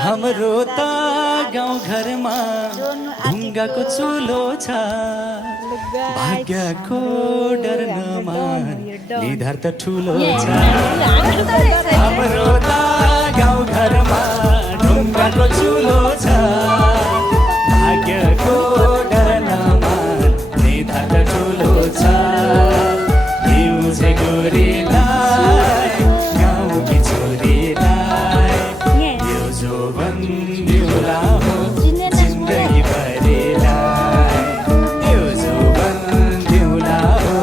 हाम्रो त गाउँ घरमा ढुङ्गाको चुलो छ भाग्यको डर नमान निधार त ठुलो छ हाम्रो त गाउँ घरमा ढुङ्गाको चुलो छ भाग्यको डर नमान निधार त ठुलो छ हिउँझे गोरीलाई गाउँकी छोरीलाई यो जोवन दिउला हो जिन्दगी भरिलाई यो जोवन दिउला हो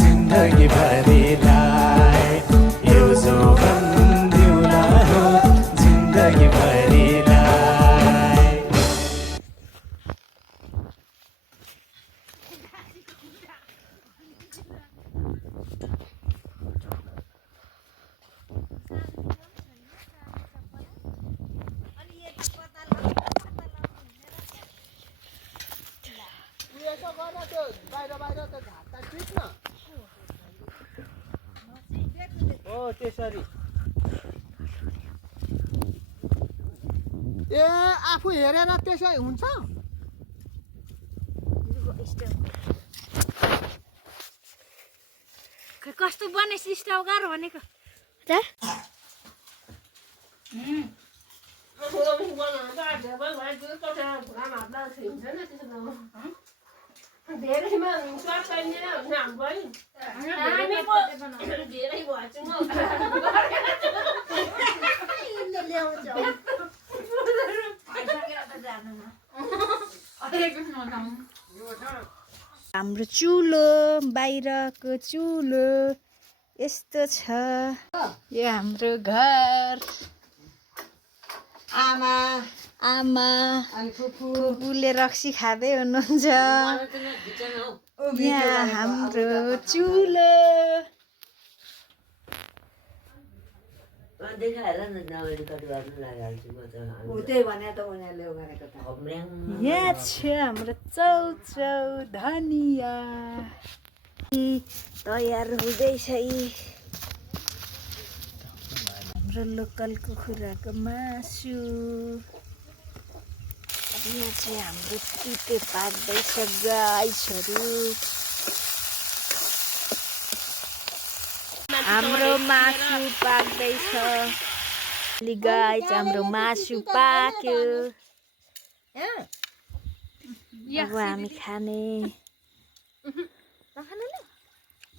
जिन्दगी भरिलाई यो जोवन दिउला हो जिन्दगी भरिलाई त्यसरी ए आफू हेरेर त्यसै हुन्छ कस्तो बने सिस्टम गाह्रो भनेको धेरैमा स्वाद चाहिँदैन हाम्रो धेरै भएछ हाम्रो चुलो बाहिरको चुलो यस्तो छ यो हाम्रो घर आमा आमा अनि फुफू फुपूले रक्सी खाँदै हुनुहुन्छ यहाँ हाम्रो चुलो देखाएर न नवेली कति गर्नु लागिहाल्छु म त त्यही भने त उनीहरूले गरेको त यहाँ छ हाम्रो चौचौ धनिया तयार हुँदैछ हाम्रो लोकल कुखुराको मासु यहाँ चाहिँ हाम्रो तिते पाक्दैछ गाइसहरू हाम्रो मासु पाक्दैछ गाइस हाम्रो मासु पाक्यो अब हामी खाने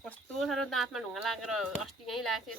कस्तो साह्रो दाँतमा ढुङ्गा लागेर अस्ति नै लागेको